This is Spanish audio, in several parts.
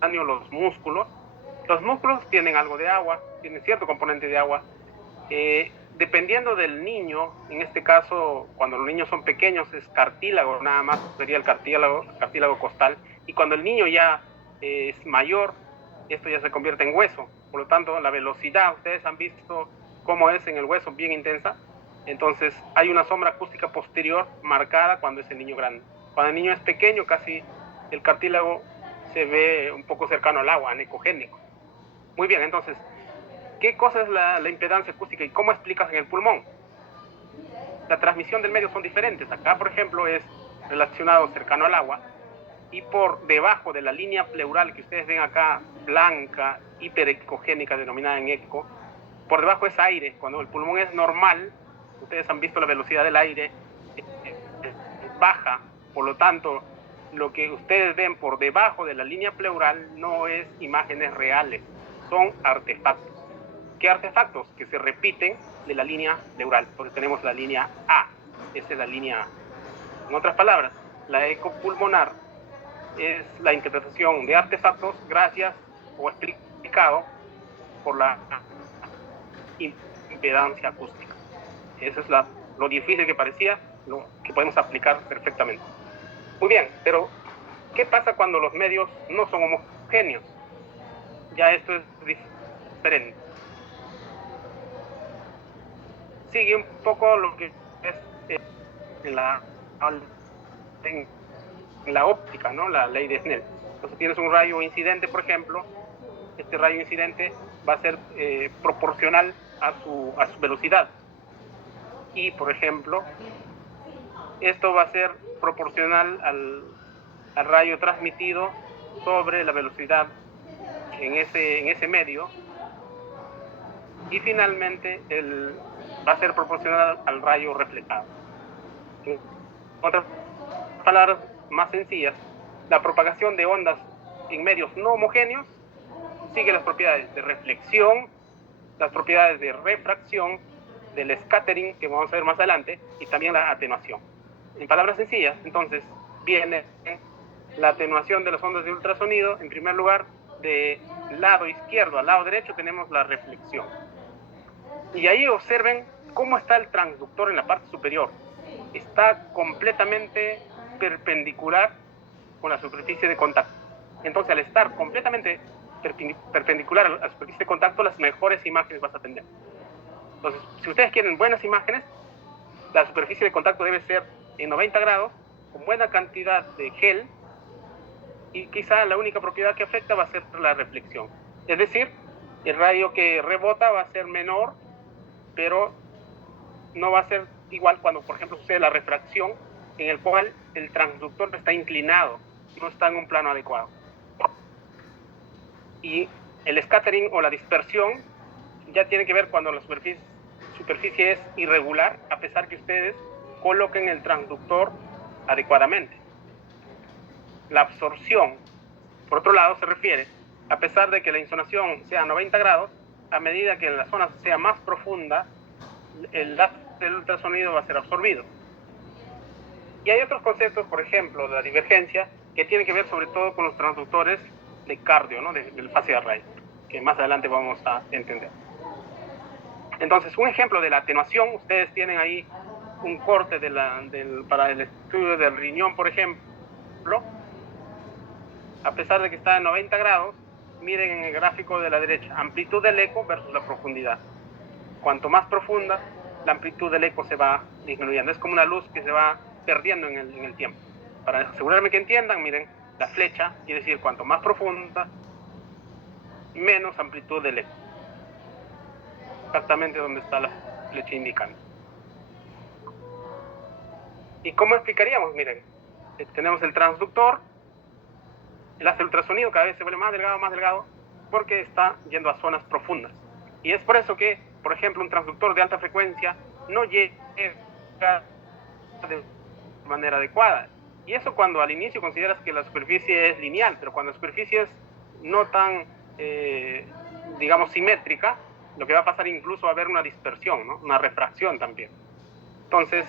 cráneo, los músculos. Los músculos tienen algo de agua, tienen cierto componente de agua. Dependiendo del niño, en este caso, cuando los niños son pequeños, es cartílago, nada más sería el cartílago costal. Y cuando el niño ya es mayor, esto ya se convierte en hueso. Por lo tanto, la velocidad, ustedes han visto cómo es en el hueso, bien intensa. Entonces, hay una sombra acústica posterior marcada cuando es el niño grande. Cuando el niño es pequeño, casi el cartílago se ve un poco cercano al agua, anecogénico. Muy bien, entonces, ¿qué cosa es la impedancia acústica y cómo explicas en el pulmón? La transmisión del medio son diferentes. Acá, por ejemplo, es relacionado cercano al agua y por debajo de la línea pleural que ustedes ven acá, blanca, hiperecogénica, denominada en eco, por debajo es aire. Cuando el pulmón es normal, ustedes han visto la velocidad del aire baja, por lo tanto, lo que ustedes ven por debajo de la línea pleural no es imágenes reales, son artefactos. ¿Qué artefactos? Que se repiten de la línea pleural, porque tenemos la línea A, esa es la línea A. En otras palabras, la eco pulmonar es la interpretación de artefactos gracias o explicado por la impedancia acústica. Eso es lo difícil que parecía, lo que podemos aplicar perfectamente. Muy bien, pero ¿qué pasa cuando los medios no son homogéneos? Ya esto es diferente. Sigue un poco lo que es en la óptica, ¿no? La ley de Snell. Entonces tienes un rayo incidente, por ejemplo, este rayo incidente va a ser proporcional a su velocidad. Y, por ejemplo, esto va a ser proporcional al rayo transmitido sobre la velocidad en ese medio. Y finalmente va a ser proporcional al rayo reflejado. En otras palabras más sencillas, la propagación de ondas en medios no homogéneos sigue las propiedades de reflexión, las propiedades de refracción, del scattering, que vamos a ver más adelante, y también la atenuación. En palabras sencillas, entonces, viene la atenuación de las ondas de ultrasonido. En primer lugar, de lado izquierdo al lado derecho tenemos la reflexión. Y ahí observen cómo está el transductor en la parte superior. Está completamente perpendicular con la superficie de contacto. Entonces, al estar completamente perpendicular a la superficie de contacto, las mejores imágenes vas a tener. Entonces, si ustedes quieren buenas imágenes, la superficie de contacto debe ser en 90 grados, con buena cantidad de gel, y quizá la única propiedad que afecta va a ser la reflexión. Es decir, el rayo que rebota va a ser menor, pero no va a ser igual cuando, por ejemplo, sucede la refracción, en el cual el transductor está inclinado, no está en un plano adecuado. Y el scattering o la dispersión ya tiene que ver cuando la superficie es irregular, a pesar que ustedes coloquen el transductor adecuadamente. La absorción, por otro lado, se refiere, a pesar de que la insonación sea a 90 grados, a medida que la zona sea más profunda, el láser del ultrasonido va a ser absorbido. Y hay otros conceptos, por ejemplo, de la divergencia, que tienen que ver sobre todo con los transductores de cardio, ¿no? del fase de array, que más adelante vamos a entender. Entonces, un ejemplo de la atenuación, ustedes tienen ahí un corte para el estudio del riñón, por ejemplo. A pesar de que está en 90 grados, miren en el gráfico de la derecha, amplitud del eco versus la profundidad. Cuanto más profunda, la amplitud del eco se va disminuyendo. Es como una luz que se va perdiendo en el tiempo. Para asegurarme que entiendan, miren, la flecha quiere decir cuanto más profunda, menos amplitud del eco. Exactamente donde está la flecha indicando. ¿Y cómo explicaríamos? Miren, tenemos el transductor, el hace ultrasonido cada vez se vuelve más delgado, porque está yendo a zonas profundas. Y es por eso que, por ejemplo, un transductor de alta frecuencia no llega de manera adecuada. Y eso cuando al inicio consideras que la superficie es lineal, pero cuando la superficie es no tan, digamos, simétrica, lo que va a pasar incluso va a haber una dispersión, ¿no? Una refracción también. Entonces,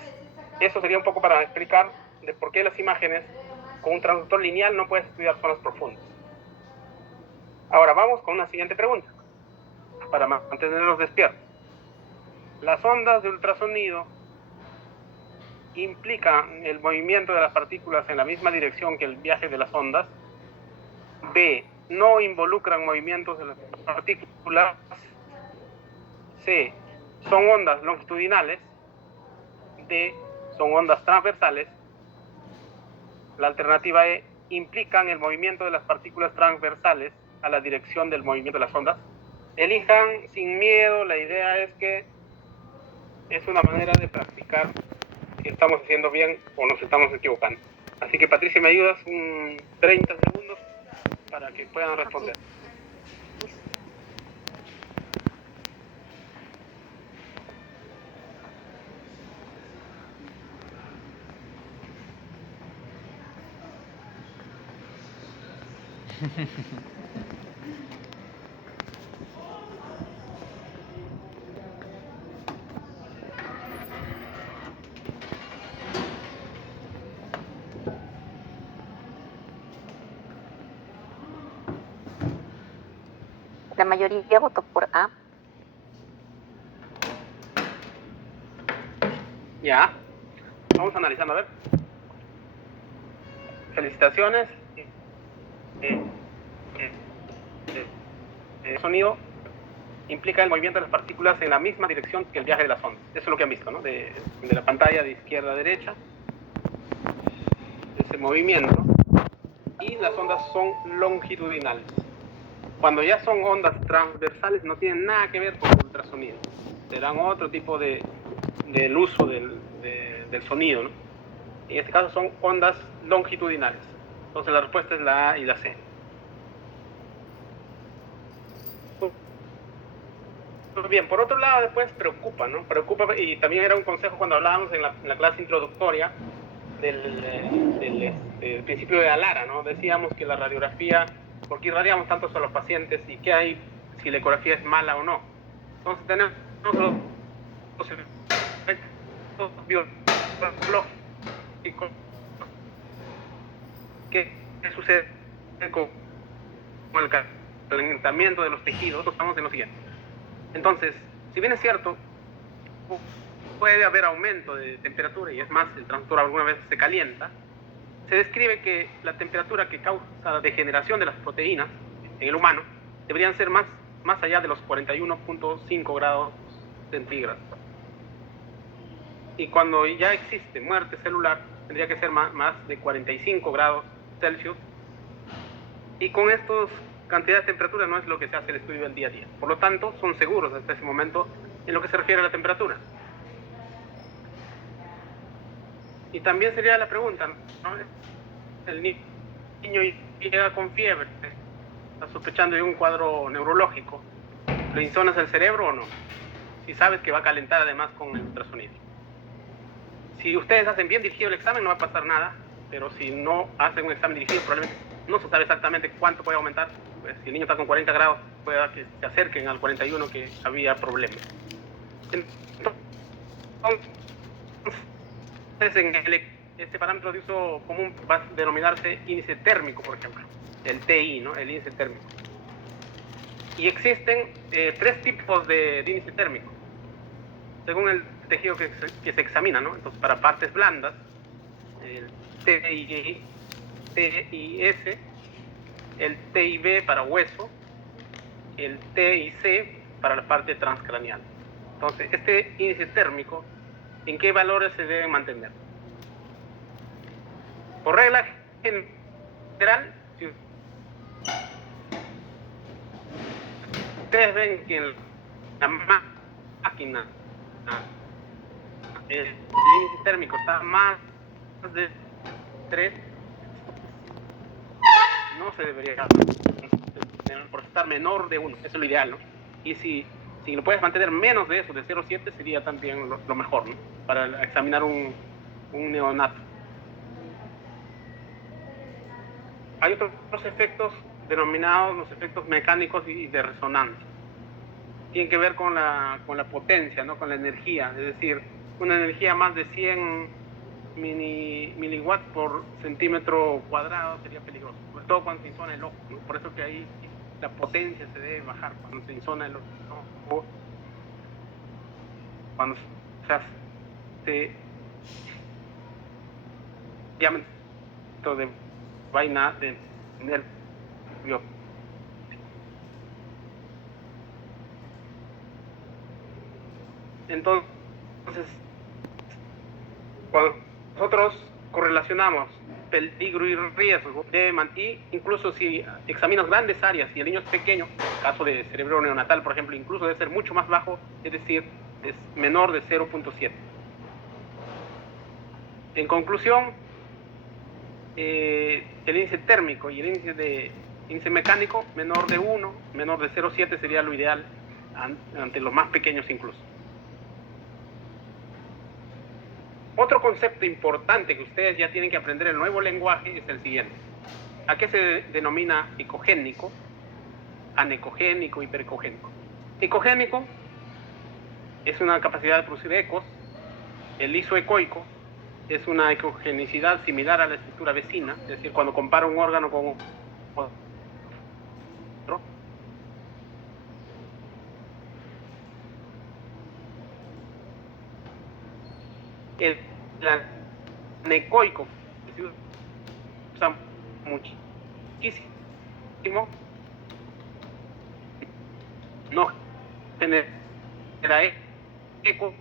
eso sería un poco para explicar de por qué las imágenes con un transductor lineal no puedes estudiar zonas profundas. Ahora vamos con una siguiente pregunta, para mantenerlos despiertos. Las ondas de ultrasonido implican el movimiento de las partículas en la misma dirección que el viaje de las ondas. B, no involucran movimientos de las partículas. C, son ondas longitudinales. D, son ondas transversales. La alternativa E, implican el movimiento de las partículas transversales a la dirección del movimiento de las ondas. Elijan sin miedo. La idea es que es una manera de practicar si estamos haciendo bien o nos estamos equivocando. Así que, Patricia, ¿me ayudas 30 segundos para que puedan responder? La mayoría votó por A. Ya, vamos analizando, a ver. Felicitaciones. El sonido implica el movimiento de las partículas en la misma dirección que el viaje de las ondas. Eso es lo que han visto, ¿no? De la pantalla de izquierda a derecha. Ese movimiento. Y las ondas son longitudinales. Cuando ya son ondas transversales no tienen nada que ver con el ultrasonido. Serán otro tipo del uso del sonido, ¿no? En este caso son ondas longitudinales. Entonces la respuesta es la A y la C. Bien, por otro lado después preocupa, ¿no? Preocupa, y también era un consejo cuando hablábamos en la clase introductoria del principio de Alara, ¿no? Decíamos que la radiografía, ¿por qué irradiamos tantos a los pacientes y qué hay si la ecografía es mala o no? Entonces tenemos los efectos biológicos. ¿Qué sucede con el calentamiento de los tejidos? Nosotros estamos en lo siguiente. Entonces, si bien es cierto, puede haber aumento de temperatura, y es más, el transductor alguna vez se calienta, se describe que la temperatura que causa la degeneración de las proteínas en el humano deberían ser más allá de los 41.5 grados centígrados. Y cuando ya existe muerte celular, tendría que ser más de 45 grados Celsius. Y con estas cantidades de temperatura no es lo que se hace el estudio del día a día. Por lo tanto, son seguros hasta ese momento en lo que se refiere a la temperatura. Y también sería la pregunta, ¿no? El niño llega con fiebre, está sospechando de un cuadro neurológico. ¿Lo insonas el cerebro o no? Si sabes que va a calentar además con el ultrasonido. Si ustedes hacen bien dirigido el examen, no va a pasar nada, pero si no hacen un examen dirigido, probablemente no se sabe exactamente cuánto puede aumentar. Pues, si el niño está con 40 grados, puede que se acerquen al 41 que había problemas. Entonces, este parámetro de uso común va a denominarse índice térmico, por ejemplo, el TI, ¿no? El índice térmico. Y existen 3 tipos de índice térmico, según el tejido que se examina, ¿no? Entonces, para partes blandas, el TIS, el TIB para hueso, el TIC para la parte transcraneal. Entonces, este índice térmico, ¿en qué valores se deben mantener? Por regla general, si ustedes ven que en la máquina el índice térmico está más de 3, no se debería por estar menor de 1, eso es lo ideal, ¿no? Y si lo puedes mantener menos de eso, de 0,7, sería también lo mejor, ¿no? Para examinar un neonato. Hay otros efectos denominados los efectos mecánicos y de resonancia. Tienen que ver con la potencia, ¿no? Con la energía, es decir, una energía más de 100 miliwatts por centímetro cuadrado sería peligroso, sobre todo cuando se insona el ojo, ¿no? Por eso que hay la potencia se debe bajar cuando se insona el ojo, cuando se hace diámetro de vaina de nervio. Entonces, cuando nosotros correlacionamos peligro y riesgo, y incluso si examinas grandes áreas y el niño es pequeño, caso de cerebro neonatal, por ejemplo, incluso debe ser mucho más bajo, es decir, es menor de 0.7. En conclusión, el índice térmico y el índice mecánico menor de 1, menor de 0.7 sería lo ideal ante los más pequeños incluso. Otro concepto importante que ustedes ya tienen que aprender en el nuevo lenguaje es el siguiente. ¿A qué se denomina ecogénico, anecogénico y hiperecogénico? Ecogénico es una capacidad de producir ecos. El isoecoico es una ecogenicidad similar a la estructura vecina, es decir, cuando compara un órgano con otro. El anecoico se usa muchísimo, no genera ecos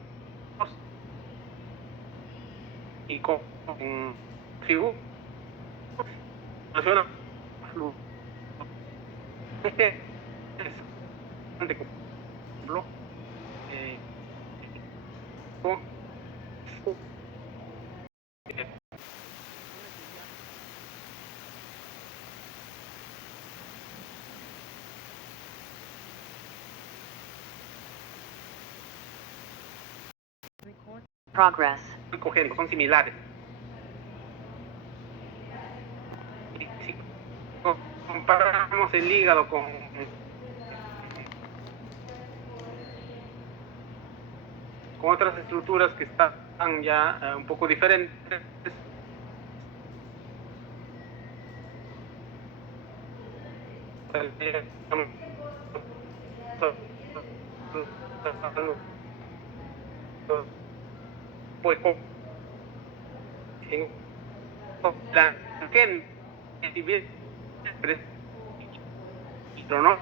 y con flujo Progress. ecogénicos, son similares. Y si comparamos el hígado con otras estructuras que están ya un poco diferentes, pues en la gen pero no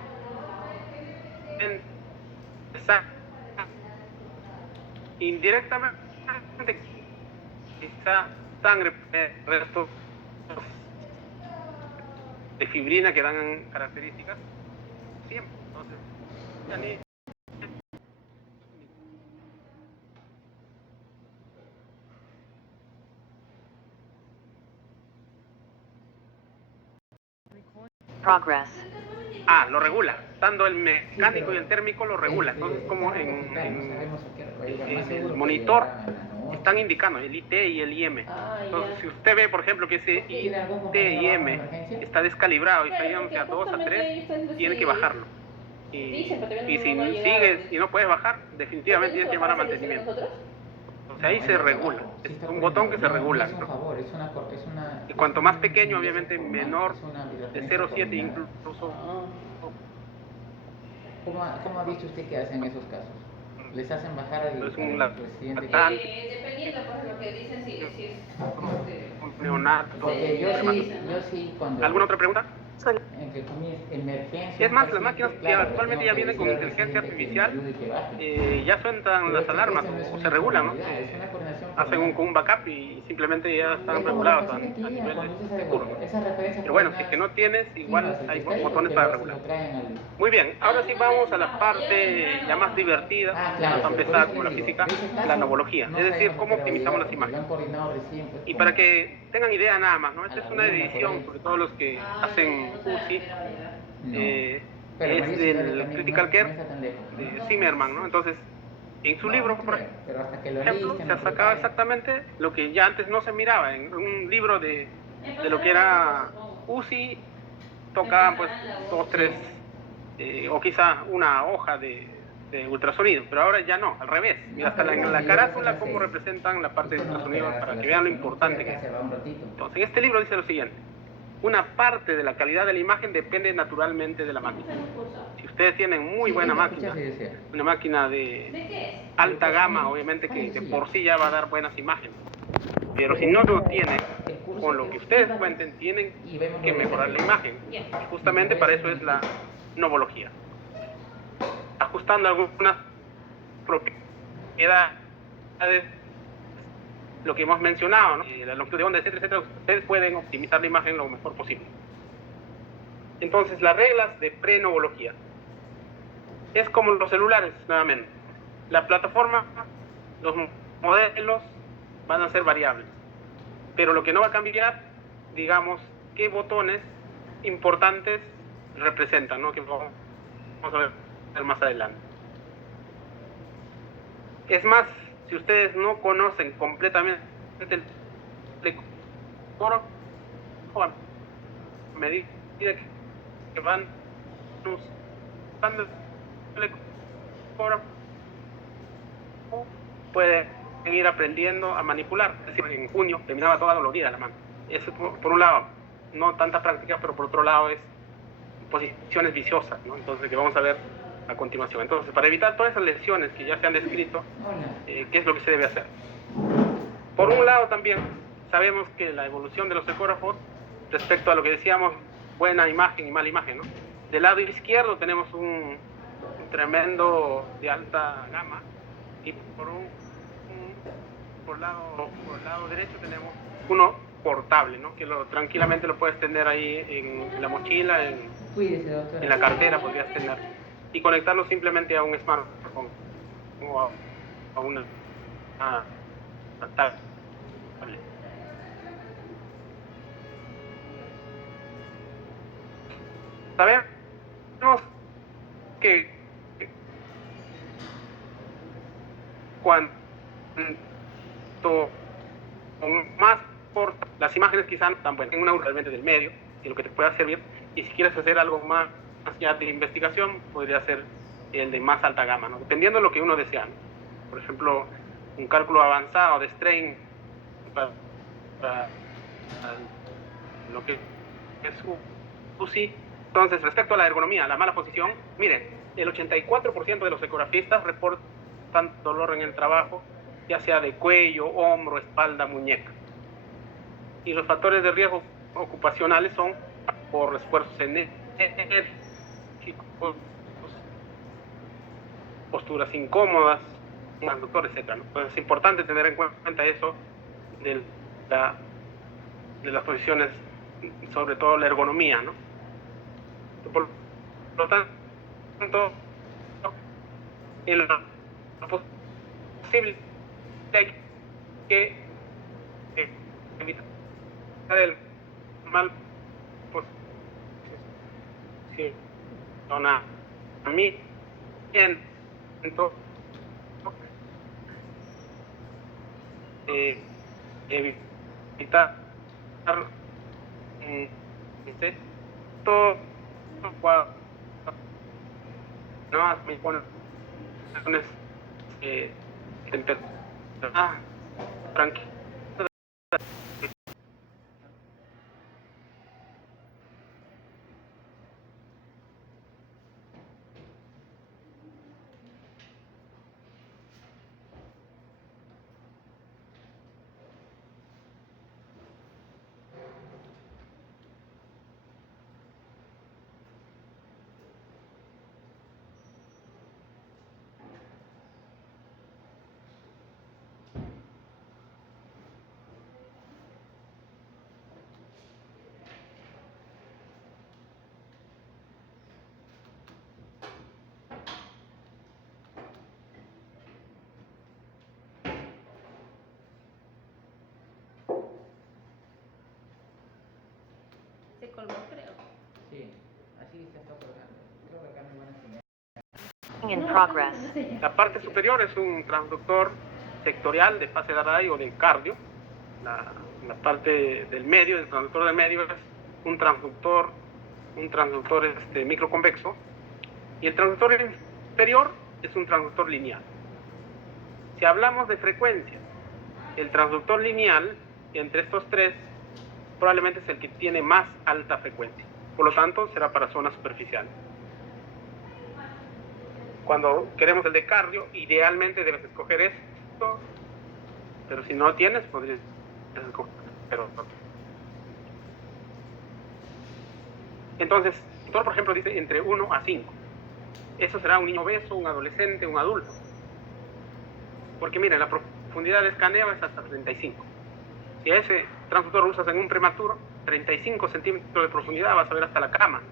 indirectamente quizá sangre, restos de fibrina que dan características siempre. Entonces, ya ni Progress. lo regula. Tanto el mecánico y el térmico lo regula. Entonces, como en el monitor están indicando el IT y el IM. Entonces, si usted ve, por ejemplo, que ese IT y IM está descalibrado y está yéndose a 2, a 3, tiene que bajarlo. Y si sigues y no puedes bajar, definitivamente tienes que llamar a mantenimiento. O sea, ahí se regula. Es un botón que se regula, ¿no? Y cuanto más pequeño, obviamente menor de 0.7 incluso. ¿Cómo ha dicho usted que hacen esos casos? ¿Les hacen bajar al residente? Dependiendo, pues lo que dicen, si es Un neonato. Porque yo sí cuando... ¿Alguna otra pregunta? Entre comillas, emergencia... Es más, las máquinas que actualmente ya vienen con inteligencia artificial, ya suenan las alarmas o se regulan, ¿no? Hacen un backup y simplemente ya están regulados a nivel seguro. Pero bueno, si es que no tienes, igual hay botones para regular. Muy bien, ahora sí vamos a la parte ya más divertida. Vamos a empezar con la física, la novología, es decir, cómo optimizamos las imágenes. Y para que tengan idea nada más, ¿no? Esta es una edición, sobre todo los que hacen UCI, es del Critical Care de Zimmerman, ¿no? Entonces, en su libro, por ejemplo, se ha sacado exactamente lo que ya antes no se miraba. En un libro de lo que era UCI, tocaban pues 2, 3, o quizá una hoja de ultrasonido, pero ahora ya no, al revés. Mira, hasta en la carátula cómo representan la parte de ultrasonido para que vean lo importante que es. Entonces, en este libro dice lo siguiente: una parte de la calidad de la imagen depende naturalmente de la máquina. Si ustedes tienen muy buena máquina, una máquina de alta gama, obviamente que de por sí ya va a dar buenas imágenes. Pero si no lo tienen, con lo que ustedes cuenten, tienen que mejorar la imagen. Y justamente para eso es la novología. Ajustando algunas propiedades, lo que hemos mencionado, ¿no? La longitud de onda, etcétera, etcétera, ustedes pueden optimizar la imagen lo mejor posible. Entonces, las reglas de pre-novología. Es como los celulares, nuevamente. La plataforma, los modelos van a ser variables. Pero lo que no va a cambiar, digamos, qué botones importantes representan, ¿no? Que vamos a ver más adelante. Es más, si ustedes no conocen completamente el lector, a medida que van usando el lector, pueden ir aprendiendo a manipular. Es decir, en junio terminaba toda dolorida la mano. Eso por un lado, no tanta práctica, pero por otro lado es posiciones viciosas, ¿no? Entonces, que vamos a ver a continuación. Entonces, para evitar todas esas lesiones que ya se han descrito, ¿qué es lo que se debe hacer? Por un lado también, sabemos que la evolución de los ecógrafos, respecto a lo que decíamos, buena imagen y mala imagen, ¿no? Del lado izquierdo tenemos un tremendo de alta gama, y por el lado derecho tenemos uno portable, ¿no? Que tranquilamente lo puedes tener ahí en la mochila, en la cartera podrías tener, y conectarlo simplemente a un smartphone o a una tablet. Sabemos que cuanto más corta, las imágenes quizás no están buenas, en una realmente del medio, y lo que te pueda servir, y si quieres hacer algo más allá de investigación, podría ser el de más alta gama, ¿no? Dependiendo de lo que uno desea, ¿no? Por ejemplo, un cálculo avanzado de strain para lo que es UCI. Entonces, respecto a la ergonomía, la mala posición, miren, el 84% de los ecografistas reportan dolor en el trabajo, ya sea de cuello, hombro, espalda, muñeca. Y los factores de riesgo ocupacionales son por esfuerzos enérgicos, posturas incómodas, transductor, etc. ¿no? Entonces es importante tener en cuenta eso de las posiciones, sobre todo la ergonomía, ¿no? Por lo tanto, en lo posible hay que evitar el mal posicionamiento, evitar todo no más me ponen temperatura tranquila. Se colgó, creo. Sí, así se está colgando. Creo que acá me van a enseñar. In progress. La parte superior es un transductor sectorial de fase de array o del cardio. La parte del medio, el transductor del medio es un transductor microconvexo, y el transductor inferior es un transductor lineal. Si hablamos de frecuencias, el transductor lineal entre estos tres probablemente es el que tiene más alta frecuencia. Por lo tanto, será para zonas superficiales. Cuando queremos el de cardio, idealmente debes escoger esto, pero si no tienes, podrías escoger otro. Entonces, el autor, por ejemplo, dice entre 1 a 5. Eso será un niño obeso, un adolescente, un adulto. Porque miren, la profundidad del escaneo es hasta 35. Si a ese transductor lo usas en un prematuro, 35 centímetros de profundidad vas a ver hasta la cama.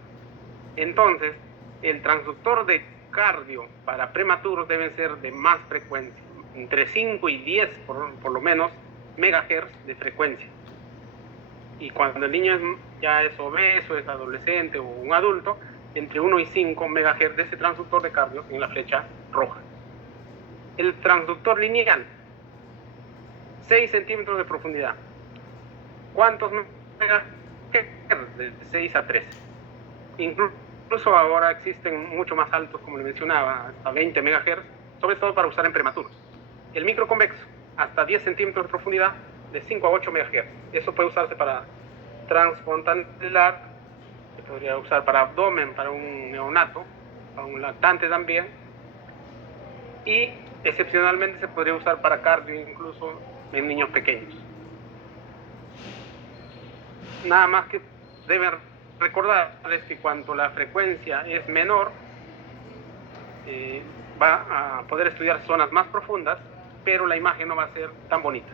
Entonces, el transductor de cardio para prematuros deben ser de más frecuencia, entre 5 y 10 por lo menos megahertz de frecuencia. Y cuando el niño ya es obeso, es adolescente o un adulto, entre 1 y 5 megahertz de ese transductor de cardio en la flecha roja. El transductor lineal, 6 centímetros de profundidad. ¿Cuántos megahertz? De 6 a 13. Incluso ahora existen mucho más altos, como le mencionaba, hasta 20 megahertz, sobre todo para usar en prematuros. El microconvexo, hasta 10 centímetros de profundidad, de 5 a 8 megahertz. Eso puede usarse para transfrontalar, se podría usar para abdomen, para un neonato, para un lactante también, y excepcionalmente se podría usar para cardio incluso en niños pequeños. Nada más que deben recordarles que cuando la frecuencia es menor, va a poder estudiar zonas más profundas, pero la imagen no va a ser tan bonita.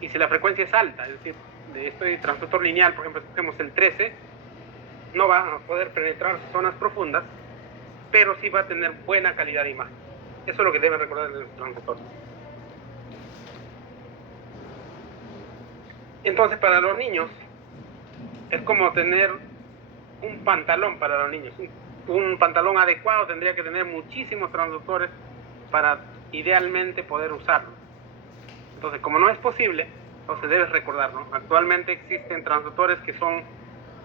Y si la frecuencia es alta, es decir, de este transductor lineal, por ejemplo, escogemos el 13, no va a poder penetrar zonas profundas, pero sí va a tener buena calidad de imagen. Eso es lo que deben recordar del transductor. Entonces, para los niños, es como tener un pantalón para los niños. Un pantalón adecuado tendría que tener muchísimos transductores para idealmente poder usarlo. Entonces, como no es posible, entonces debes recordar, ¿no? Actualmente existen transductores que son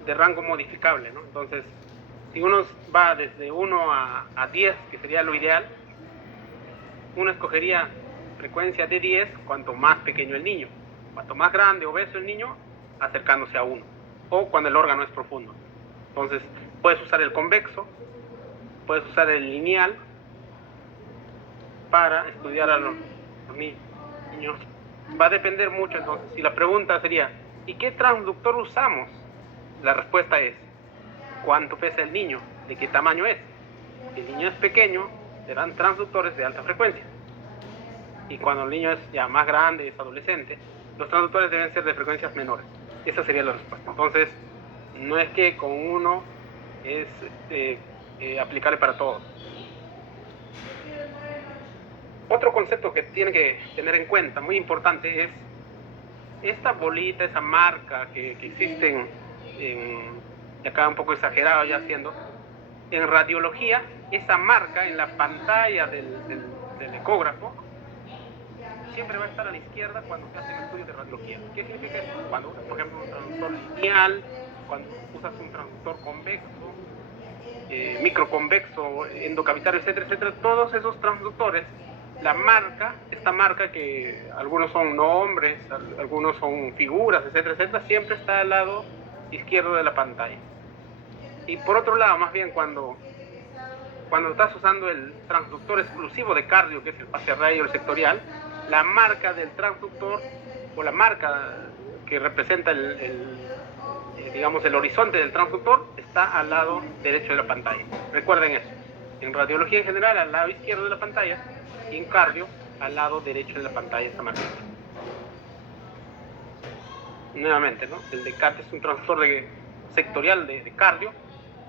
de rango modificable, ¿no? Entonces, si uno va desde 1 a 10, que sería lo ideal, uno escogería frecuencia de 10 cuanto más pequeño el niño. Cuanto más grande, obeso el niño, acercándose a 1. O cuando el órgano es profundo. Entonces, puedes usar el convexo, puedes usar el lineal para estudiar a los niños. Va a depender mucho, entonces, si la pregunta sería, ¿y qué transductor usamos? La respuesta es, ¿cuánto pesa el niño? ¿De qué tamaño es? Si el niño es pequeño, serán transductores de alta frecuencia. Y cuando el niño es ya más grande, es adolescente, los transductores deben ser de frecuencias menores. Esa sería la respuesta. Entonces, no es que con uno es aplicable para todos. Otro concepto que tiene que tener en cuenta, muy importante, es esta bolita, esa marca que existen, y acá un poco exagerado ya haciendo, en radiología, esa marca en la pantalla del ecógrafo siempre va a estar a la izquierda cuando se hacen estudios de radiología. ¿Qué significa eso? Cuando usas, por ejemplo, un transductor lineal, cuando usas un transductor convexo, microconvexo, endocavitario, etcétera, etcétera, todos esos transductores, la marca, esta marca que algunos son nombres, algunos son figuras, etcétera, etcétera, siempre está al lado izquierdo de la pantalla. Y por otro lado, más bien cuando estás usando el transductor exclusivo de cardio, que es el pase array o el sectorial, la marca del transductor o la marca que representa digamos, el horizonte del transductor está al lado derecho de la pantalla. Recuerden eso. En radiología en general, al lado izquierdo de la pantalla, y en cardio, al lado derecho de la pantalla, esta marca. Nuevamente, ¿no? El de cardio es un transductor sectorial de cardio.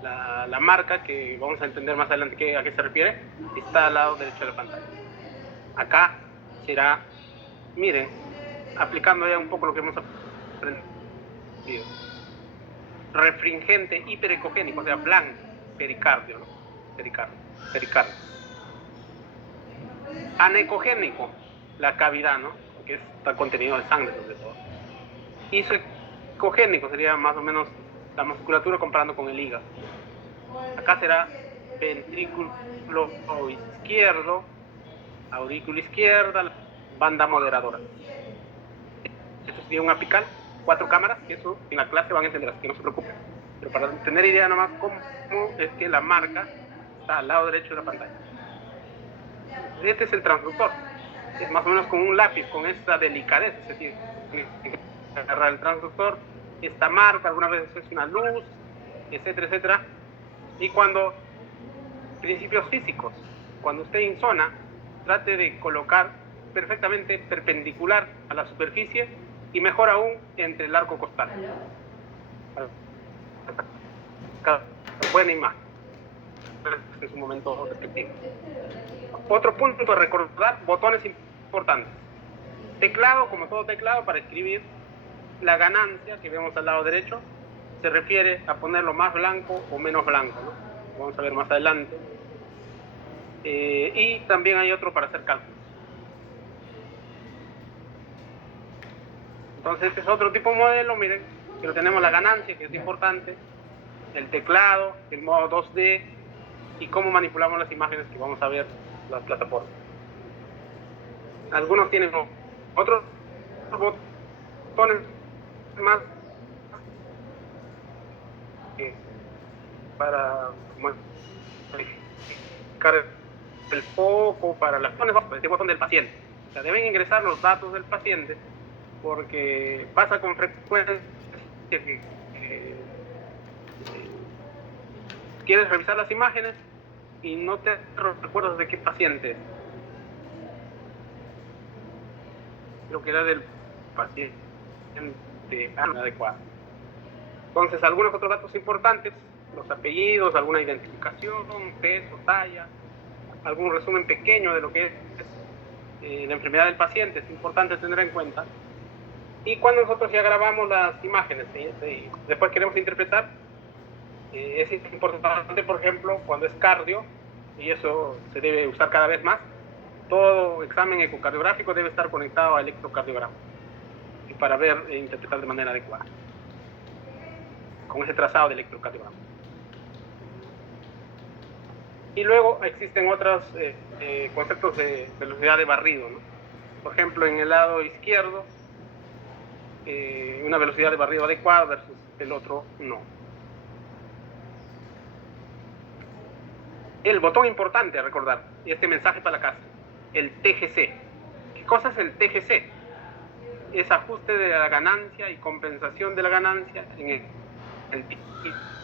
La marca, que vamos a entender más adelante a qué se refiere, está al lado derecho de la pantalla. Acá será, miren, aplicando ya un poco lo que hemos aprendido. Refringente hiperecogénico, o sea, blanco, pericardio, ¿no? Pericardio. Anecogénico, la cavidad, ¿no? Que está contenido de sangre, sobre todo. Isocogénico sería más o menos la musculatura comparando con el hígado. Acá será ventrículo izquierdo, aurícula izquierda, banda moderadora. Esto sería un apical, 4 cámaras, que eso en la clase van a entender, así que no se preocupen. Pero para tener idea nomás cómo es que la marca está al lado derecho de la pantalla. Este es el transductor. Es más o menos como un lápiz, con esta delicadeza. Es decir, agarrar el transductor, esta marca, algunas veces es una luz, etcétera, etcétera. Y cuando, principios físicos, cuando usted insona, trate de colocar perfectamente perpendicular a la superficie y mejor aún entre el arco costal. Buena imagen en su momento respectivo. Otro punto a recordar, botones importantes. Teclado, como todo teclado, para escribir, la ganancia que vemos al lado derecho se refiere a ponerlo más blanco o menos blanco, ¿no? Vamos a ver más adelante. Y también hay otro para hacer cálculos. Entonces este es otro tipo de modelo, miren, pero tenemos la ganancia, que es importante, el teclado, el modo 2D y cómo manipulamos las imágenes que vamos a ver en las plataformas. Algunos tienen otros botones más para modificar el foco, para las botones, este botón del paciente. O sea, deben ingresar los datos del paciente, porque pasa con frecuencia que quieres revisar las imágenes y no te recuerdas de qué paciente es. Creo que era del paciente adecuado. Entonces, algunos otros datos importantes, los apellidos, alguna identificación, peso, talla, algún resumen pequeño de lo que es la enfermedad del paciente, es importante tener en cuenta. Y cuando nosotros ya grabamos las imágenes y después queremos interpretar, es importante, por ejemplo, cuando es cardio, y eso se debe usar cada vez más, todo examen ecocardiográfico debe estar conectado a electrocardiograma, y para ver e interpretar de manera adecuada, con ese trazado de electrocardiograma. Y luego existen otros conceptos de velocidad de barrido, ¿no? Por ejemplo, en el lado izquierdo, una velocidad de barrido adecuada versus el otro no. El botón importante a recordar, y este mensaje para la casa, el TGC. ¿Qué cosa es el TGC? Es ajuste de la ganancia y compensación de la ganancia en el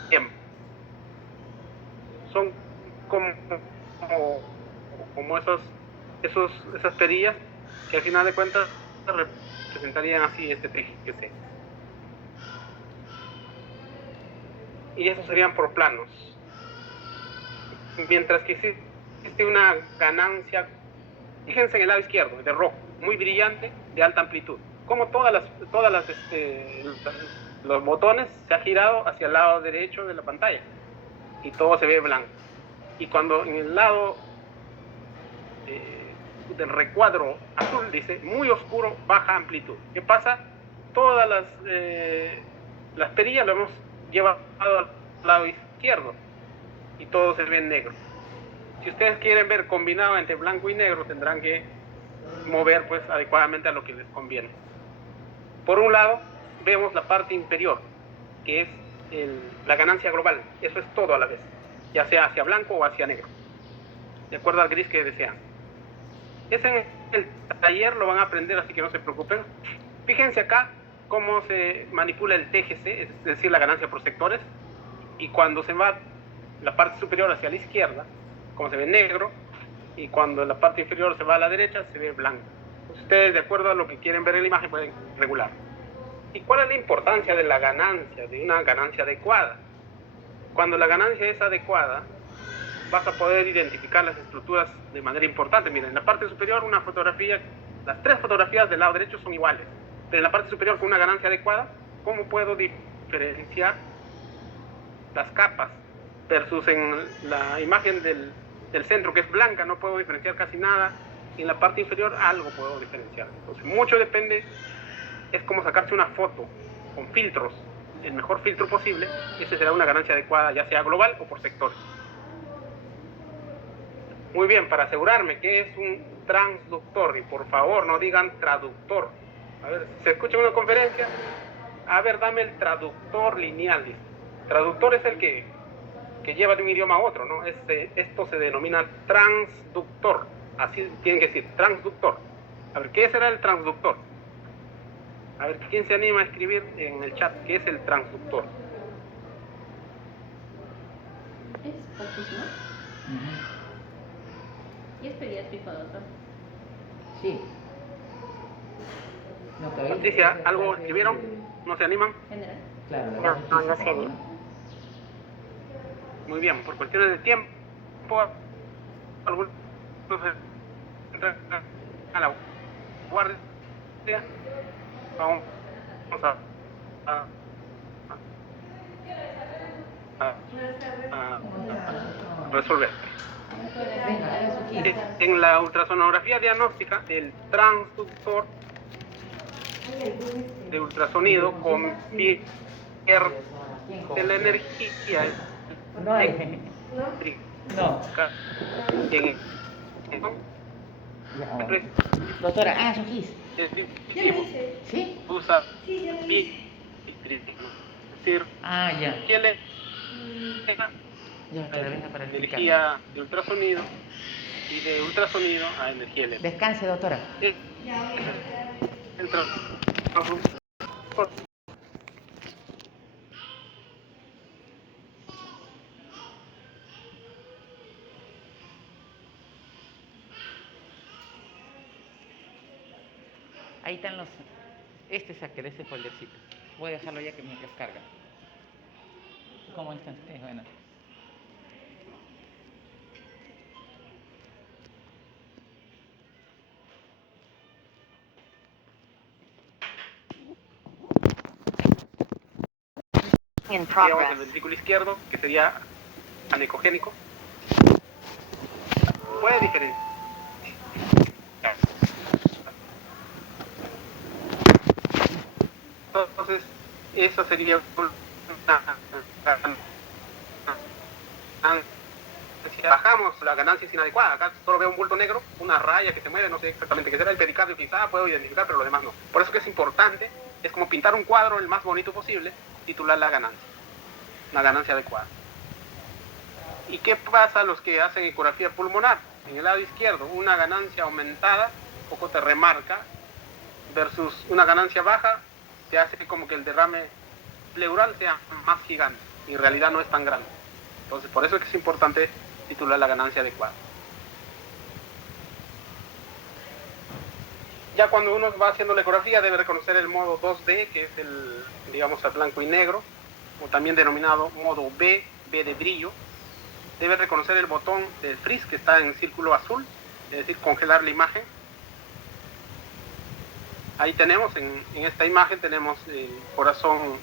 tiempo. Son como esas perillas que al final de cuentas representarían así este TGC. Y esos serían por planos. Mientras que existe una ganancia, fíjense en el lado izquierdo, de rojo, muy brillante, de alta amplitud. Como los botones se ha girado hacia el lado derecho de la pantalla y todo se ve blanco. Y cuando en el lado del recuadro azul dice muy oscuro, baja amplitud. ¿Qué pasa? Todas las perillas lo hemos llevado al lado izquierdo y todo se ve en negro. Si ustedes quieren ver combinado entre blanco y negro, tendrán que mover pues adecuadamente a lo que les conviene. Por un lado, vemos la parte inferior, que es la ganancia global. Eso es todo a la vez, ya sea hacia blanco o hacia negro, de acuerdo al gris que desean. Ese en el taller lo van a aprender, así que no se preocupen. Fíjense acá cómo se manipula el TGC, es decir, la ganancia por sectores, y cuando se va la parte superior hacia la izquierda, como se ve negro, y cuando la parte inferior se va a la derecha, se ve blanco. Ustedes, de acuerdo a lo que quieren ver en la imagen, pueden regular. ¿Y cuál es la importancia de la ganancia, de una ganancia adecuada? Cuando la ganancia es adecuada, vas a poder identificar las estructuras de manera importante. Miren, en la parte superior una fotografía, las 3 fotografías del lado derecho son iguales, pero en la parte superior con una ganancia adecuada, ¿cómo puedo diferenciar las capas? Versus en la imagen del centro, que es blanca, no puedo diferenciar casi nada, y en la parte inferior algo puedo diferenciar. Entonces mucho depende, es como sacarse una foto con filtros, el mejor filtro posible. Esa será una ganancia adecuada, ya sea global o por sectores. Muy bien, para asegurarme que es un transductor, y por favor no digan traductor. A ver, si se escucha en una conferencia, A ver, dame el traductor lineal. Dice. Traductor es el que lleva de un idioma a otro, ¿no? Esto se denomina transductor. Así tienen que decir, transductor. A ver, ¿qué será el transductor? A ver, ¿quién se anima a escribir en el chat qué es el transductor? Es poquísimo. Y es pediátrico, doctor. Sí. No, todavía Patricia, es ¿algo clase escribieron? de- ¿No se animan? General. Claro, No sé. Muy bien, por cuestiones de tiempo, algunos entran a la guardia. Vamos a resolver. Venga, haga su kit. En la ultrasonografía diagnóstica, el transductor de ultrasonido convierte la energía No hay. eléctrica No. en Ya, bueno. Doctora, haga su kit. el dispositivo ¿Sí? usa es decir, Ah, ya. que le Ya, doctora, venga para explicar. energía de ultrasonido y de ultrasonido a energía eléctrica. Descanse, doctora. El transductor Ahí están los... Este saque de ese foldercito. Voy a dejarlo ya que mientras carga. ¿Cómo están ustedes? Bueno. In digamos, el progress. ventrículo izquierdo, que sería anecogénico, puede diferenciar. Entonces, eso sería si bajamos la ganancia es inadecuada. Acá solo veo un bulto negro, una raya que se mueve, no sé exactamente qué será. El pericardio quizá puedo identificar, pero lo demás no. Por eso que es importante, es como pintar un cuadro el más bonito posible, titular la ganancia, una ganancia adecuada. ¿Y qué pasa a los que hacen ecografía pulmonar? En el lado izquierdo, una ganancia aumentada, poco te remarca, versus una ganancia baja, te hace como que el derrame pleural sea más gigante, y en realidad no es tan grande. Entonces, por eso es que es importante titular la ganancia adecuada. Ya cuando uno va haciendo la ecografía debe reconocer el modo 2D, que es el, digamos, el blanco y negro, o también denominado modo B, B de brillo. Debe reconocer el botón del freeze que está en círculo azul, es decir, congelar la imagen. Ahí tenemos, en esta imagen tenemos el corazón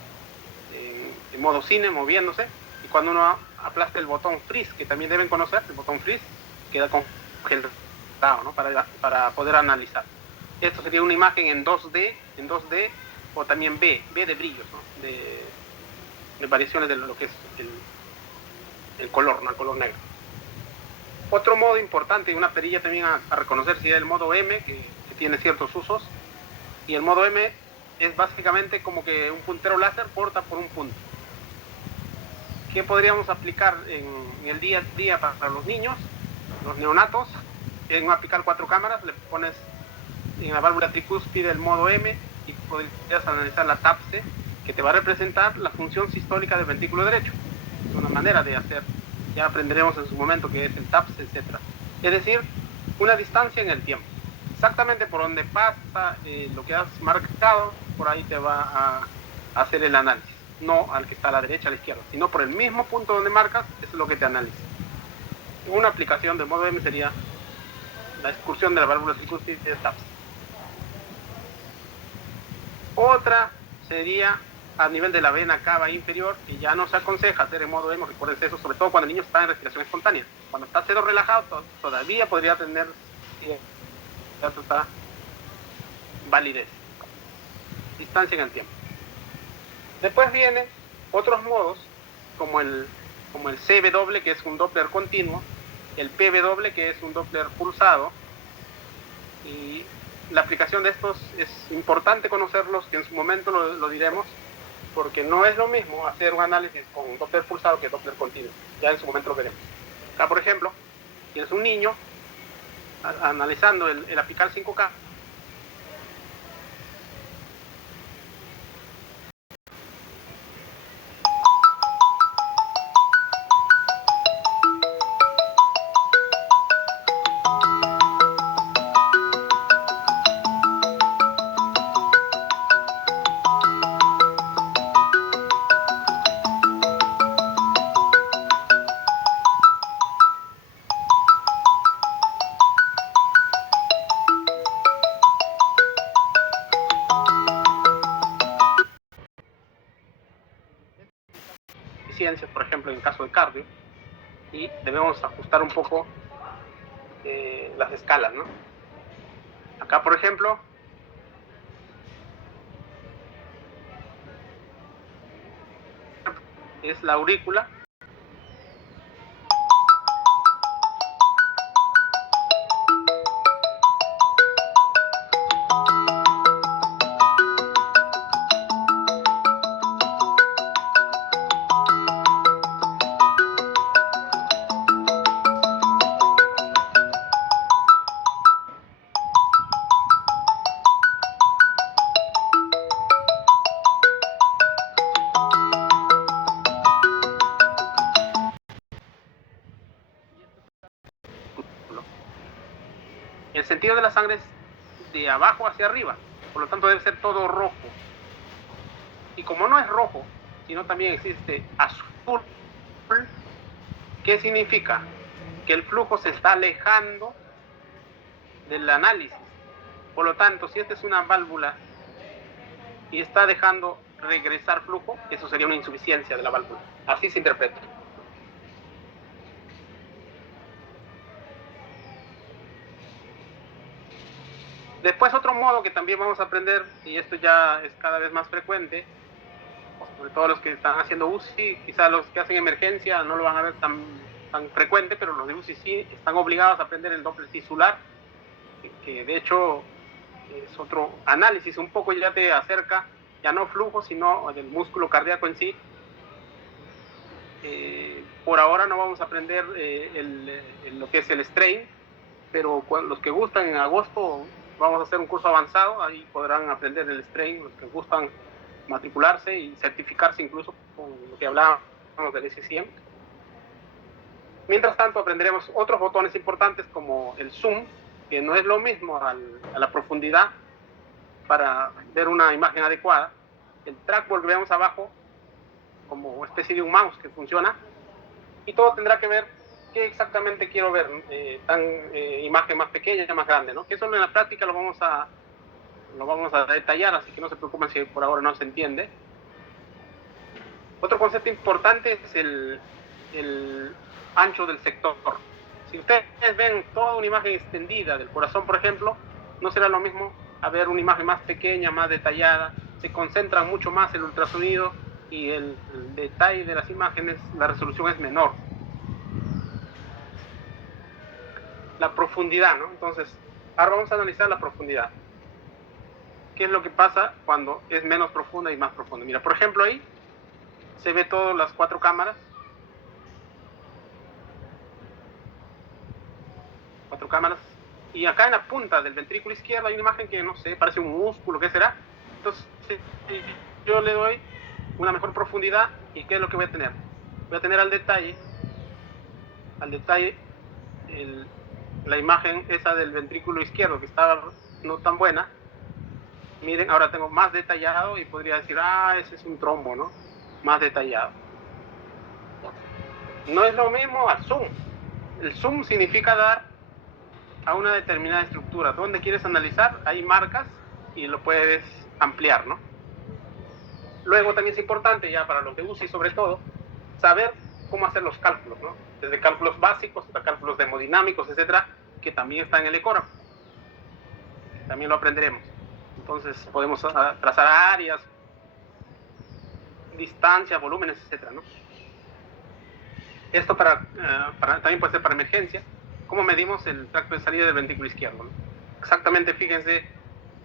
en modo cine, moviéndose, y cuando uno aplasta el botón freeze, que también deben conocer, el botón freeze, queda congelado, ¿no? para poder analizar. Esto sería una imagen en 2D, o también B de brillos, ¿no? de variaciones de lo que es el color, ¿no? El color negro. Otro modo importante, una perilla también a reconocer, sería el modo M, que tiene ciertos usos, y el modo M es básicamente como que un puntero láser corta por un punto. ¿Qué podríamos aplicar en el día a día para los niños, los neonatos? En aplicar 4 cámaras, le pones en la válvula tricúspide el modo M y podrías analizar la TAPSE, que te va a representar la función sistólica del ventrículo derecho. Es una manera de hacer, ya aprenderemos en su momento qué es el TAPSE, etc. Es decir, una distancia en el tiempo. Exactamente por donde pasa lo que has marcado, por ahí te va a hacer el análisis. No al que está a la derecha, a la izquierda, sino por el mismo punto donde marcas, es lo que te analiza. Una aplicación del modo M sería la excursión de la válvula tricúspide de TAPS. Otra sería a nivel de la vena cava inferior, que ya no se aconseja hacer en modo M, recuerden eso, sobre todo cuando el niño está en respiración espontánea. Cuando está cedo relajado, todavía podría tener cierta validez. Distancia en el tiempo. Después vienen otros modos, como el CW, que es un Doppler continuo, el PW, que es un Doppler pulsado, y la aplicación de estos es importante conocerlos, que en su momento lo diremos, porque no es lo mismo hacer un análisis con Doppler pulsado que Doppler continuo. Ya en su momento lo veremos. Acá, por ejemplo, tienes un niño analizando el apical 5K. Por ejemplo, en el caso de cardio, y debemos ajustar un poco las escalas, ¿no? Acá, por ejemplo, es la aurícula. El sentido de la sangre es de abajo hacia arriba, por lo tanto debe ser todo rojo. Y como no es rojo, sino también existe azul, ¿qué significa? Que el flujo se está alejando del análisis. Por lo tanto, si esta es una válvula y está dejando regresar flujo, eso sería una insuficiencia de la válvula. Así se interpreta. Después otro modo que también vamos a aprender, y esto ya es cada vez más frecuente, sobre todo los que están haciendo UCI, quizás los que hacen emergencia no lo van a ver tan frecuente, pero los de UCI sí están obligados a aprender el Doppler tisular, que de hecho es otro análisis, un poco ya te acerca, ya no flujo, sino del músculo cardíaco en sí. Por ahora no vamos a aprender lo que es el strain, pero los que gustan en agosto vamos a hacer un curso avanzado, ahí podrán aprender el strain, los que gustan matricularse y certificarse incluso con lo que hablábamos del SCM. Mientras tanto aprenderemos otros botones importantes como el zoom, que no es lo mismo a la profundidad para ver una imagen adecuada. El trackball que vemos abajo como especie de un mouse que funciona, y todo tendrá que ver qué exactamente quiero ver, imagen más pequeña, más grande, ¿no? Que eso en la práctica lo vamos a detallar, así que no se preocupen si por ahora no se entiende. Otro concepto importante es el ancho del sector. Si ustedes ven toda una imagen extendida del corazón, por ejemplo, no será lo mismo a ver una imagen más pequeña, más detallada. Se concentra mucho más el ultrasonido y el detalle de las imágenes, la resolución es menor. La profundidad, ¿no? Entonces, ahora vamos a analizar la profundidad. ¿Qué es lo que pasa cuando es menos profunda y más profunda? Mira, por ejemplo, ahí se ve todas las 4 cámaras. 4 cámaras. Y acá en la punta del ventrículo izquierdo hay una imagen que no sé, parece un músculo, ¿qué será? Entonces, yo le doy una mejor profundidad, ¿y qué es lo que voy a tener? Voy a tener al detalle la imagen esa del ventrículo izquierdo que estaba no tan buena. Miren, ahora tengo más detallado y podría decir, ese es un trombo, ¿no? Más detallado. No es lo mismo al zoom. El zoom significa dar a una determinada estructura. ¿Dónde quieres analizar? Ahí marcas y lo puedes ampliar, ¿no? Luego también es importante, ya para los de UCI sobre todo, saber cómo hacer los cálculos, ¿no? Desde cálculos básicos hasta cálculos termodinámicos, etcétera, que también está en el ecógrafo. También lo aprenderemos. Entonces podemos trazar áreas, distancias, volúmenes, etcétera, ¿no? Esto también puede ser para emergencia. ¿Cómo medimos el tracto de salida del ventrículo izquierdo, ¿no? Exactamente, fíjense,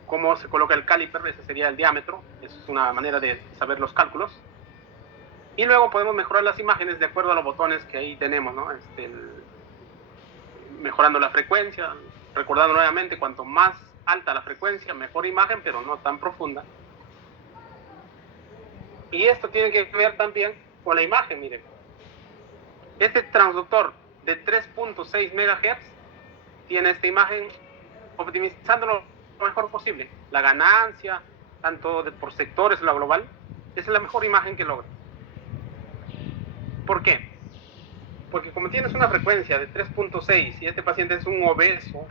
cómo se coloca el caliper, ese sería el diámetro, eso es una manera de saber los cálculos. Y luego podemos mejorar las imágenes de acuerdo a los botones que ahí tenemos, ¿no? Mejorando la frecuencia, recordando nuevamente, cuanto más alta la frecuencia, mejor imagen, pero no tan profunda. Y esto tiene que ver también con la imagen, miren. Este transductor de 3.6 MHz tiene esta imagen optimizándolo lo mejor posible. La ganancia, tanto por sectores, la global, esa es la mejor imagen que logra. ¿Por qué? Porque como tienes una frecuencia de 3.6 y este paciente es un obeso,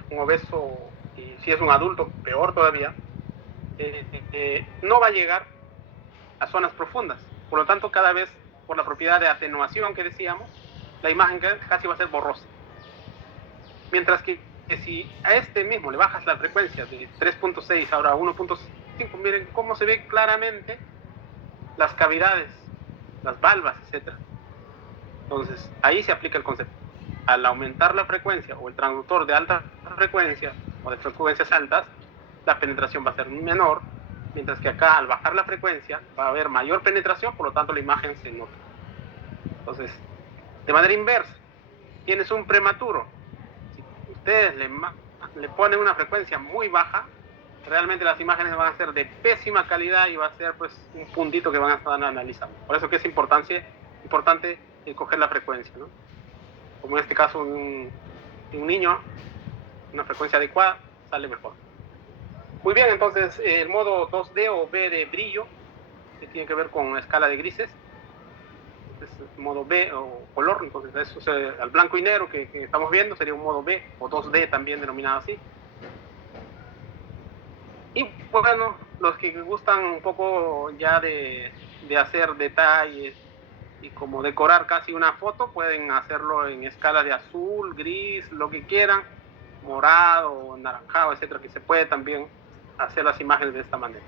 y si es un adulto, peor todavía, no va a llegar a zonas profundas. Por lo tanto, cada vez, por la propiedad de atenuación que decíamos, la imagen casi va a ser borrosa. Mientras que si a este mismo le bajas la frecuencia de 3.6 ahora a 1.5, miren cómo se ve claramente las cavidades, las valvas, etc. Entonces, ahí se aplica el concepto. Al aumentar la frecuencia o el transductor de alta frecuencia o de frecuencias altas, la penetración va a ser menor, mientras que acá al bajar la frecuencia va a haber mayor penetración, por lo tanto la imagen se nota. Entonces, de manera inversa, tienes un prematuro. Si ustedes le ponen una frecuencia muy baja, realmente las imágenes van a ser de pésima calidad y va a ser pues un puntito que van a estar analizando. Por eso que es importante coger la frecuencia, ¿no? Como en este caso un niño, una frecuencia adecuada sale mejor. Muy bien, entonces el modo 2D o B de brillo, que tiene que ver con la escala de grises, es modo B o color, entonces eso es al blanco y negro que estamos viendo, sería un modo B o 2D también denominado así. Y bueno, los que gustan un poco ya de hacer detalles y como decorar casi una foto, pueden hacerlo en escala de azul, gris, lo que quieran, morado, naranjado, etcétera, que se puede también hacer las imágenes de esta manera.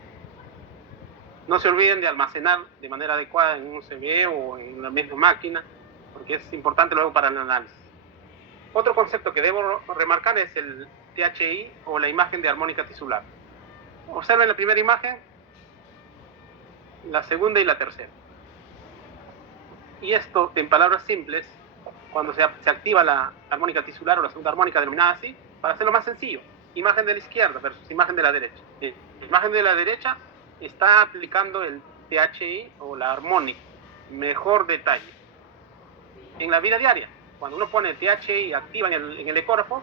No se olviden de almacenar de manera adecuada en un CV o en la misma máquina, porque es importante luego para el análisis. Otro concepto que debo remarcar es el THI o la imagen de armónica tisular. Observen la primera imagen, la segunda y la tercera. Y esto, en palabras simples, cuando se activa la armónica tisular o la segunda armónica denominada así, para hacerlo más sencillo, imagen de la izquierda versus imagen de la derecha. La imagen de la derecha está aplicando el THI o la armónica, mejor detalle. En la vida diaria, cuando uno pone el THI activa en el ecógrafo,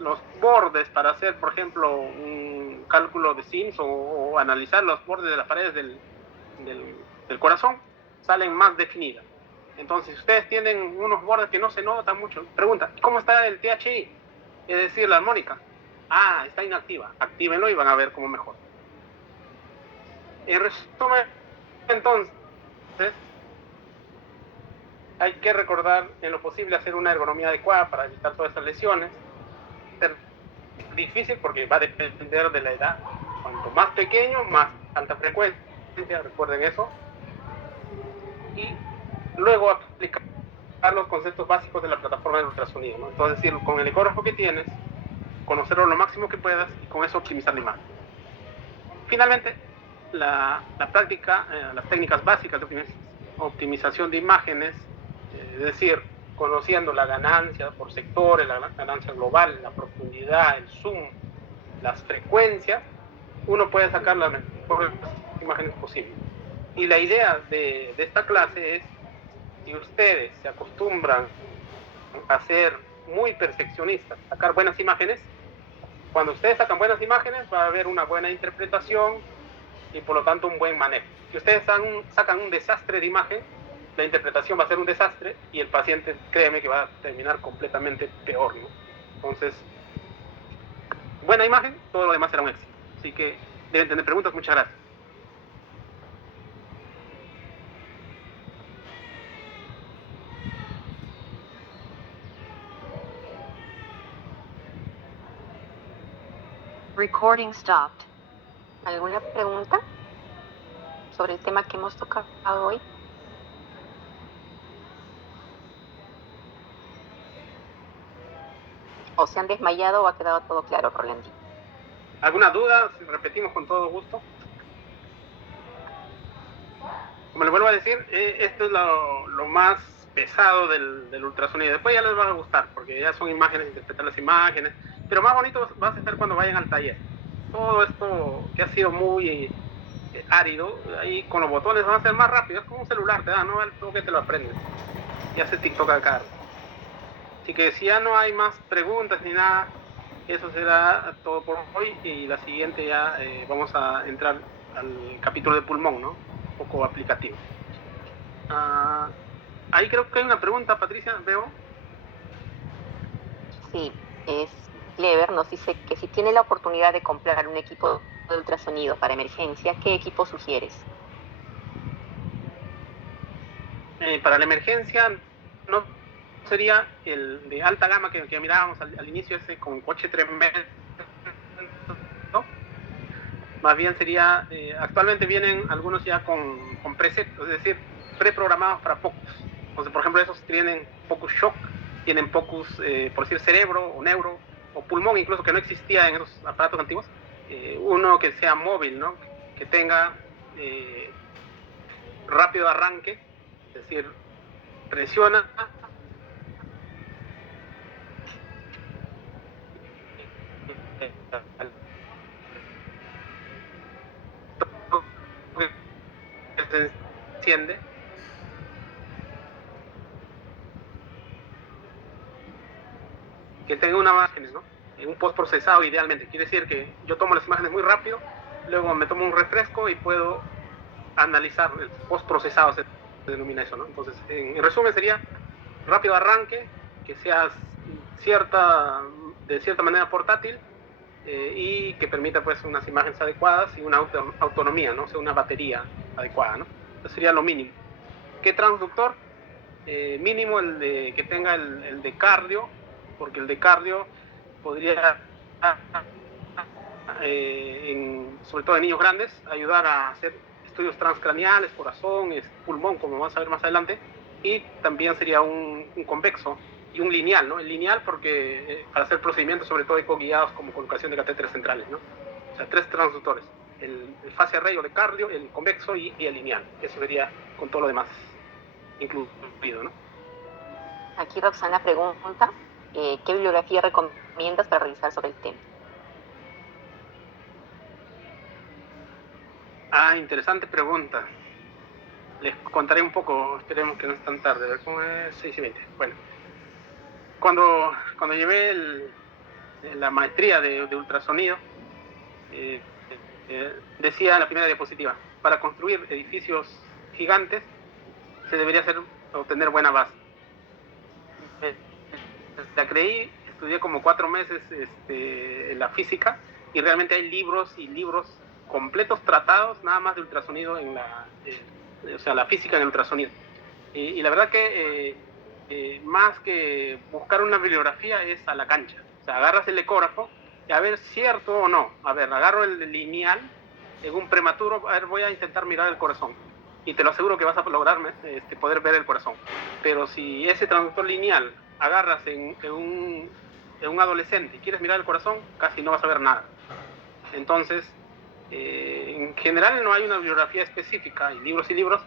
los bordes para hacer, por ejemplo, un cálculo de Sims o analizar los bordes de las paredes del corazón, salen más definidas. Entonces, si ustedes tienen unos bordes que no se notan mucho, pregunta, ¿cómo está el THI? Es decir, la armónica. Ah, está inactiva. Actívenlo y van a ver cómo mejora. En resumen, entonces, hay que recordar en lo posible hacer una ergonomía adecuada para evitar todas estas lesiones. Es difícil porque va a depender de la edad. Cuanto más pequeño, más alta frecuencia. Recuerden eso. Y luego aplicar los conceptos básicos de la plataforma de ultrasonido, ¿no? Entonces, decir, con el ecógrafo que tienes, conocerlo lo máximo que puedas y con eso optimizar la imagen. Finalmente, la práctica, las técnicas básicas de optimización de imágenes, es decir, conociendo la ganancia por sectores, la ganancia global, la profundidad, el zoom, las frecuencias, uno puede sacar las mejores imágenes posibles. Y la idea de esta clase es, si ustedes se acostumbran a ser muy perfeccionistas, sacar buenas imágenes, cuando ustedes sacan buenas imágenes va a haber una buena interpretación y por lo tanto un buen manejo. Si ustedes sacan un desastre de imagen, la interpretación va a ser un desastre y el paciente, créeme que va a terminar completamente peor, ¿no? Entonces, buena imagen, todo lo demás será un éxito. Así que deben tener preguntas. Muchas gracias. Recording stopped. ¿Alguna pregunta sobre el tema que hemos tocado hoy? ¿O se han desmayado o ha quedado todo claro, Rolandín? ¿Alguna duda? Repetimos con todo gusto. Como les vuelvo a decir, esto es lo más pesado del ultrasonido. Después ya les va a gustar, porque ya son imágenes, interpretar las imágenes. Pero más bonito va a ser cuando vayan al taller. Todo esto que ha sido muy árido, ahí con los botones van a ser más rápido. Es como un celular, te da, ¿no? El toque te lo aprendes. Y haces TikTok acá. Así que si ya no hay más preguntas ni nada, eso será todo por hoy. Y la siguiente ya vamos a entrar al capítulo de pulmón, ¿no? Un poco aplicativo. Ahí creo que hay una pregunta, Patricia, veo. Sí, es Clever, nos dice que si tiene la oportunidad de comprar un equipo de ultrasonido para emergencia, ¿qué equipo sugieres? Para la emergencia, no sería el de alta gama que mirábamos al inicio, ese con coche tremendo, ¿no? Más bien sería, actualmente vienen algunos ya con preset, es decir, preprogramados para POCUS. Entonces, por ejemplo, esos tienen POCUS Shock, tienen POCUS, por decir, cerebro o neuro, o pulmón, incluso que no existía en esos aparatos antiguos. Uno que sea móvil, ¿no? Que tenga rápido arranque, es decir, presiona que se enciende, que tenga una imagen, ¿no? Un post procesado idealmente. Quiere decir que yo tomo las imágenes muy rápido, luego me tomo un refresco y puedo analizar el post procesado, se denomina eso, ¿no? Entonces, en resumen sería rápido arranque, que sea de cierta manera portátil, y que permita pues unas imágenes adecuadas y una autonomía, ¿no? O sea, una batería adecuada, ¿no? Eso sería lo mínimo. ¿Qué transductor? Mínimo que tenga el de cardio, porque el de cardio podría, sobre todo en niños grandes, ayudar a hacer estudios transcraneales, corazón, pulmón, como vamos a ver más adelante, y también sería un convexo y un lineal, ¿no? El lineal porque para hacer procedimientos, sobre todo ecoguiados, como colocación de catéteres centrales, ¿no? O sea, 3 transductores, el fase array o de cardio, el convexo y el lineal. Eso sería con todo lo demás incluido, ¿no? Aquí Roxana pregunta, ¿qué bibliografía recomiendas para revisar sobre el tema? Interesante pregunta. Les contaré un poco, esperemos que no es tan tarde, a ver cómo es 6:20. Bueno, cuando llevé la maestría de ultrasonido, decía en la primera diapositiva, para construir edificios gigantes se debería obtener buena base. La creí, estudié como 4 meses la física, y realmente hay libros y libros completos tratados nada más de ultrasonido o sea, la física en el ultrasonido. Y la verdad que más que buscar una bibliografía es a la cancha. O sea, agarras el ecógrafo y a ver cierto o no. A ver, agarro el lineal en un prematuro, a ver, voy a intentar mirar el corazón. Y te lo aseguro que vas a lograr poder ver el corazón. Pero si ese transductor lineal agarras en un adolescente y quieres mirar el corazón, casi no vas a ver nada. Entonces, en general no hay una bibliografía específica, hay libros y libros,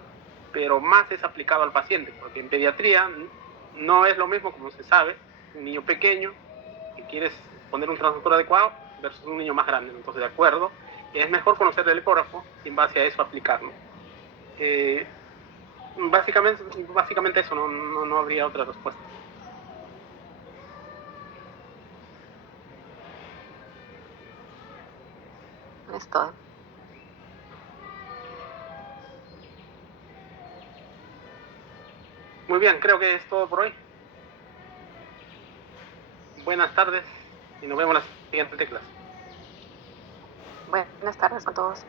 pero más es aplicado al paciente, porque en pediatría no es lo mismo, como se sabe, un niño pequeño que quieres poner un transductor adecuado versus un niño más grande. Entonces, de acuerdo, es mejor conocer el ecógrafo y en base a eso aplicarlo. Básicamente eso, no habría otra respuesta. Es todo. Muy bien, creo que es todo por hoy. Buenas tardes y nos vemos en la siguiente clase. Buenas tardes a todos.